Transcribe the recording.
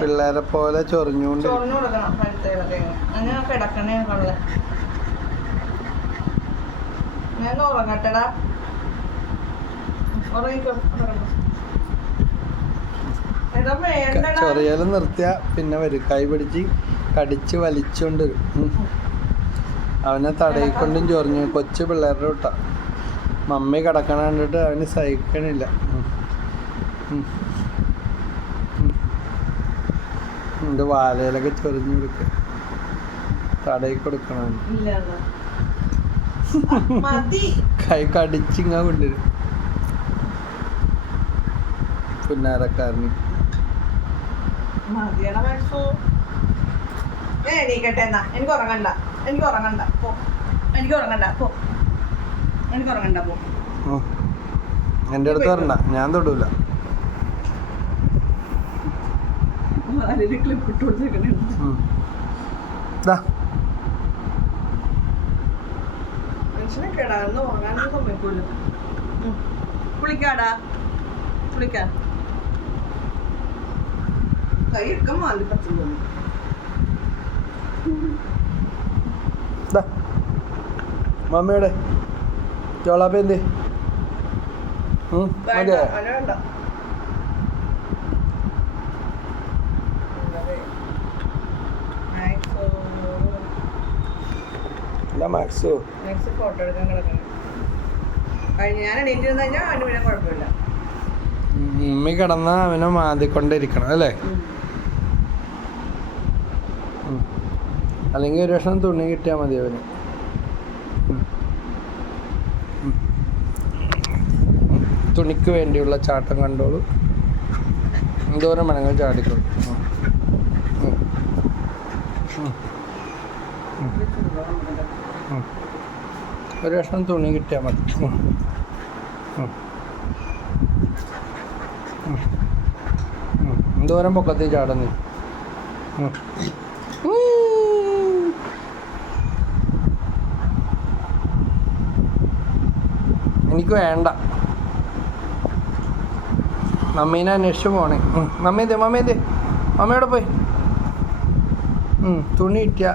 പിള്ളേരെ പോലെ ചൊറിഞ്ഞുകൊണ്ട് ചൊറിഞ്ഞു കൊടുക്കണം കഴുത്തേലൊക്കെ അങ്ങനെ കിടക്കണേ കള്ള ഞാൻ ഉറങ്ങട്ടടാ. ഉറങ്ങിക്കോ ഉറങ്ങ്. എടാ വേണ്ടടാ. ചൊറിയൽ നിർത്തിയ പിന്നെ വരും. കൈ പിടിച്ച് കടിച്ച് വലിച്ചോണ്ട് അവനെ തടയിക്കൊണ്ടും ചൊറിഞ്ഞു. കൊച്ചു പിള്ളേരുടെ വിട്ടാ മമ്മി കിടക്കണ കണ്ടിട്ട് അവന് സഹിക്കണില്ല. എന്റെ വാലയിലൊക്കെ ചൊറിഞ്ഞു കൊടുക്ക. തടയി കൊടുക്കണം കൈ കടിച്ചിങ്ങ കൊണ്ടുവരും. പുന്നാരക്കാരന്. എന്റെ എണീക്കട്ടെ എന്നാ. എനിക്ക് ഉറങ്ങണ്ട. എനിക്ക് ഉറങ്ങണ്ട. പോ. എനിക്ക് ഉറങ്ങണ്ട. പോ. എനിക്ക് ഉറങ്ങണ്ട പോ. ഉം. എന്റെ അടുത്ത് വരണ്ട. ഞാൻ തൊടൂല. ക്ലിപ്പ് ഇട്ട് മനുഷ്യനെ കിടന്ന് സമ്മതിക്കൂല. കുളിക്കാടാ മാറി മമ്മിയുടെ ചോളാപ്പേന്ത് എന്ത് അവന് വേണ്ട ഇല്ല മാക്സു ഫോട്ടോ എടുക്കാൻ കിടക്കണം ഞാൻ എണീറ്റിരുന്ന് കഴിഞ്ഞാൽ അവന് പിന്നെ കുഴപ്പമില്ല. മമ്മി കിടന്ന അവനെ മാന്തിക്കൊണ്ടിരിക്കണം അല്ലേ. അല്ലെങ്കിൽ ഒരു വർഷം തുണി കിട്ടിയാ മതി അവന്. തുണിക്ക് വേണ്ടിയുള്ള ചാട്ടം കണ്ടോളൂ. എന്തോരം മണങ്ങൾ ചാടിക്കോളൂ ഒരു കഷ്ണം തുണി കിട്ടിയാൽ മതി. എന്തോരം പൊക്കത്തിൽ ചാടുന്നു. എനിക്ക് വേണ്ട. മമ്മീനെ അന്വേഷിച്ച് പോണേ. മമ്മി എന്തേ മമ്മി എന്തേ മമ്മയോടെ പോയി. തുണി കിട്ടിയ